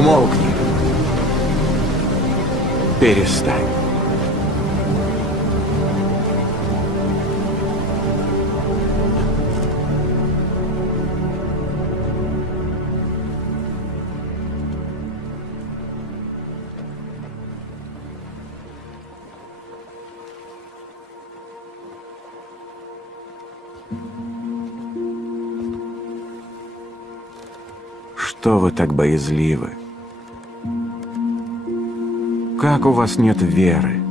Умолкни. Перестань. Что вы так боязливы? Как у вас нет веры?